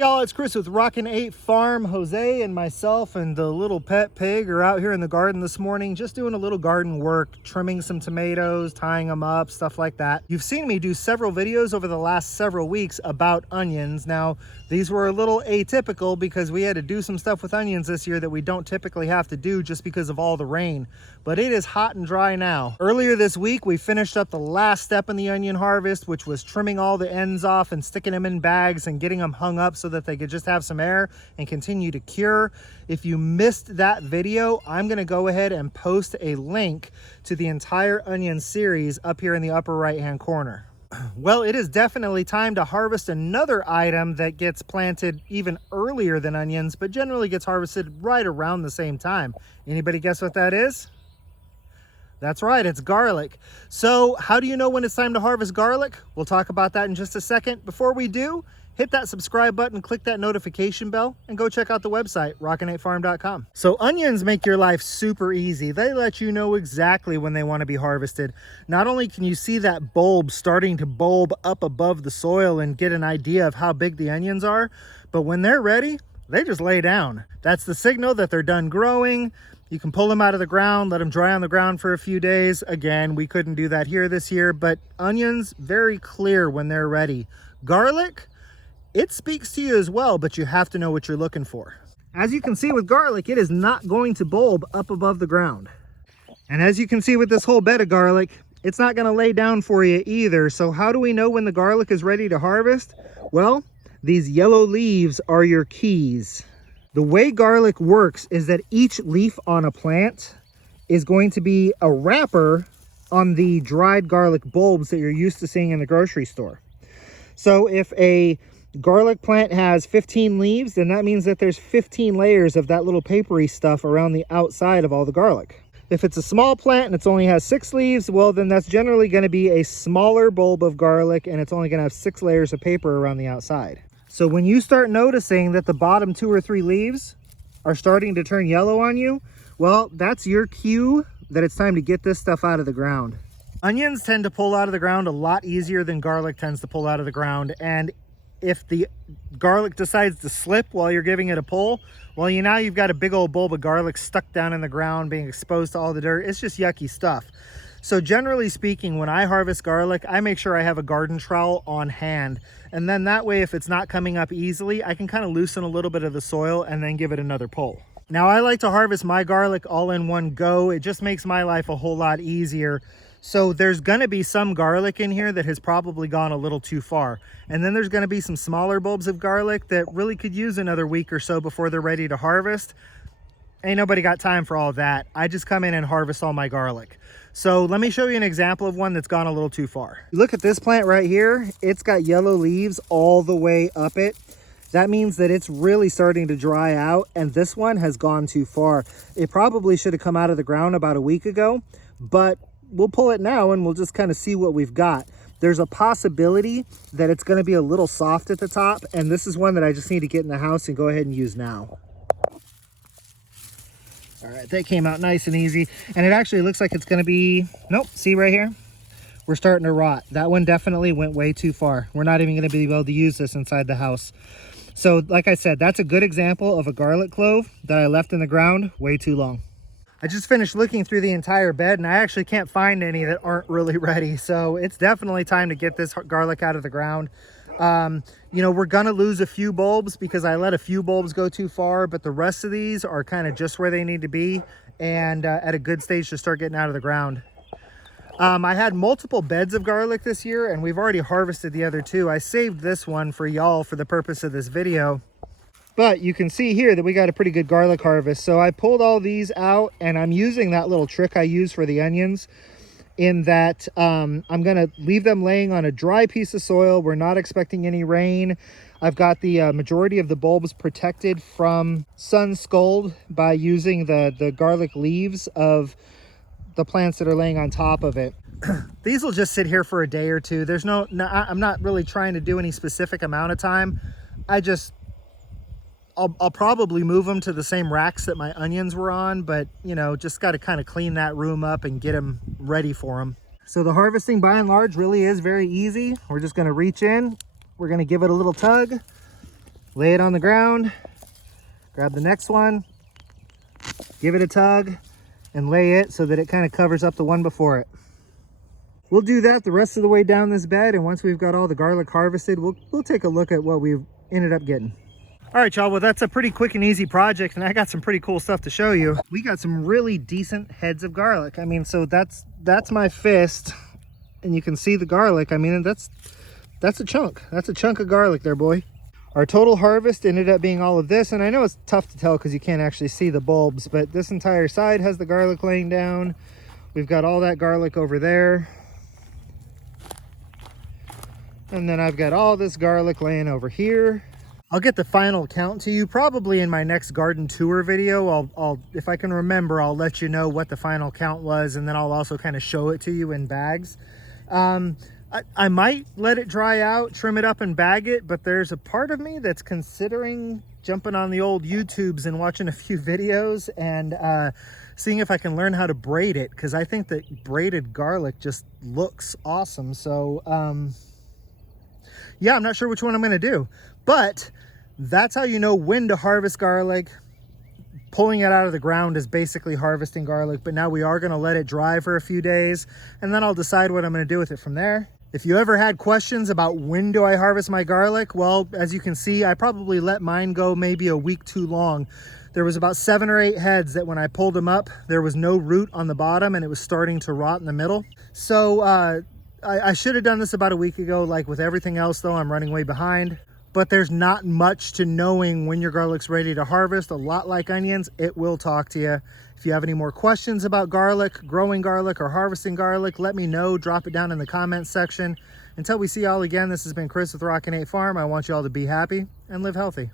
Y'all, it's Chris with Rockin 8 Farm. Jose and myself and the little pet pig are out here in the garden this morning, just doing a little garden work, trimming some tomatoes, tying them up, stuff like that. You've seen me do several videos over the last several weeks about onions. Now, these were a little atypical because we had to do some stuff with onions this year that we don't typically have to do just because of all the rain. But it is hot and dry now. Earlier this week, we finished up the last step in the onion harvest, which was trimming all the ends off and sticking them in bags and getting them hung up so that they could just have some air and continue to cure. If you missed that video, I'm gonna go ahead and post a link to the entire onion series up here in the upper right-hand corner. Well, it is definitely time to harvest another item that gets planted even earlier than onions, but generally gets harvested right around the same time. Anybody guess what that is? That's right, it's garlic. So how do you know when it's time to harvest garlic? We'll talk about that in just a second. Before we do, hit that subscribe button, click that notification bell, and go check out the website, rockin8farm.com. So onions make your life super easy. They let you know exactly when they want to be harvested. Not only can you see that bulb starting to bulb up above the soil and get an idea of how big the onions are, but when they're ready, they just lay down. That's the signal that they're done growing. You can pull them out of the ground, let them dry on the ground for a few days. Again, we couldn't do that here this year, but onions, very clear when they're ready. Garlic, it speaks to you as well, but you have to know what you're looking for. As you can see with garlic, it is not going to bulb up above the ground. And as you can see with this whole bed of garlic, it's not gonna lay down for you either. So how do we know when the garlic is ready to harvest? Well, these yellow leaves are your keys. The way garlic works is that each leaf on a plant is going to be a wrapper on the dried garlic bulbs that you're used to seeing in the grocery store. So if a garlic plant has 15 leaves, then that means that there's 15 layers of that little papery stuff around the outside of all the garlic. If it's a small plant and it only has 6 leaves, well, then that's generally going to be a smaller bulb of garlic and it's only going to have 6 layers of paper around the outside. So when you start noticing that the bottom 2 or 3 leaves are starting to turn yellow on you, well, that's your cue that it's time to get this stuff out of the ground. Onions tend to pull out of the ground a lot easier than garlic tends to pull out of the ground. And if the garlic decides to slip while you're giving it a pull, well, now you've got a big old bulb of garlic stuck down in the ground being exposed to all the dirt. It's just yucky stuff. So generally speaking, when I harvest garlic, I make sure I have a garden trowel on hand. And then that way, if it's not coming up easily, I can kind of loosen a little bit of the soil and then give it another pull. Now, I like to harvest my garlic all in one go. It just makes my life a whole lot easier. So there's gonna be some garlic in here that has probably gone a little too far. And then there's gonna be some smaller bulbs of garlic that really could use another week or so before they're ready to harvest. Ain't nobody got time for all that. I just come in and harvest all my garlic. So let me show you an example of one that's gone a little too far. Look at this plant right here. It's got yellow leaves all the way up it. That means that it's really starting to dry out, and this one has gone too far. It probably should have come out of the ground about a week ago, but we'll pull it now and we'll just kind of see what we've got. There's a possibility that it's going to be a little soft at the top, and this is one that I just need to get in the house and go ahead and use now. All right, that came out nice and easy. And it actually looks like it's gonna be, nope, see right here? We're starting to rot. That one definitely went way too far. We're not even gonna be able to use this inside the house. So like I said, that's a good example of a garlic clove that I left in the ground way too long. I just finished looking through the entire bed and I actually can't find any that aren't really ready. So it's definitely time to get this garlic out of the ground. We're gonna lose a few bulbs because I let a few bulbs go too far, but the rest of these are kind of just where they need to be and at a good stage to start getting out of the ground. I had multiple beds of garlic this year and we've already harvested the other 2. I saved this one for y'all for the purpose of this video, but you can see here that we got a pretty good garlic harvest. So I pulled all these out and I'm using that little trick I use for the onions, in that I'm gonna leave them laying on a dry piece of soil. We're not expecting any rain. I've got the majority of the bulbs protected from sun scald by using the garlic leaves of the plants that are laying on top of it. These will just sit here for a day or two. There's I'm not really trying to do any specific amount of time. I'll probably move them to the same racks that my onions were on, but just got to kind of clean that room up and get them ready for them. So the harvesting by and large really is very easy. We're just going to reach in, we're going to give it a little tug, Lay it on the ground, grab the next one, give it a tug, and lay it so that it kind of covers up the one before it. We'll do that the rest of the way down this bed, and once we've got all the garlic harvested, we'll take a look at what we've ended up getting. All right, y'all, well, that's a pretty quick and easy project, and I got some pretty cool stuff to show you. We got some really decent heads of garlic. I mean, so that's my fist, and you can see the garlic. I mean, that's a chunk. That's a chunk of garlic there, boy. Our total harvest ended up being all of this, and I know it's tough to tell because you can't actually see the bulbs, but this entire side has the garlic laying down. We've got all that garlic over there. And then I've got all this garlic laying over here. I'll get the final count to you probably in my next garden tour video. I'll if I can remember, I'll let you know what the final count was, and then I'll also kind of show it to you in bags. I might let it dry out, trim it up and bag it, but there's a part of me that's considering jumping on the old YouTubes and watching a few videos and seeing if I can learn how to braid it, because I think that braided garlic just looks awesome. So yeah, I'm not sure which one I'm going to do, but that's how you know when to harvest garlic. Pulling it out of the ground is basically harvesting garlic, but now we are going to let it dry for a few days, and then I'll decide what I'm going to do with it from there. If you ever had questions about when do I harvest my garlic, well, as you can see, I probably let mine go maybe a week too long. There was about 7 or 8 heads that when I pulled them up, there was no root on the bottom and it was starting to rot in the middle. So I should have done this about a week ago. Like with everything else though, I'm running way behind. But there's not much to knowing when your garlic's ready to harvest. A lot like onions, it will talk to you. If you have any more questions about garlic, growing garlic, or harvesting garlic, let me know. Drop it down in the comments section. Until we see y'all again, this has been Chris with Rockin' Farm. I want y'all to be happy and live healthy.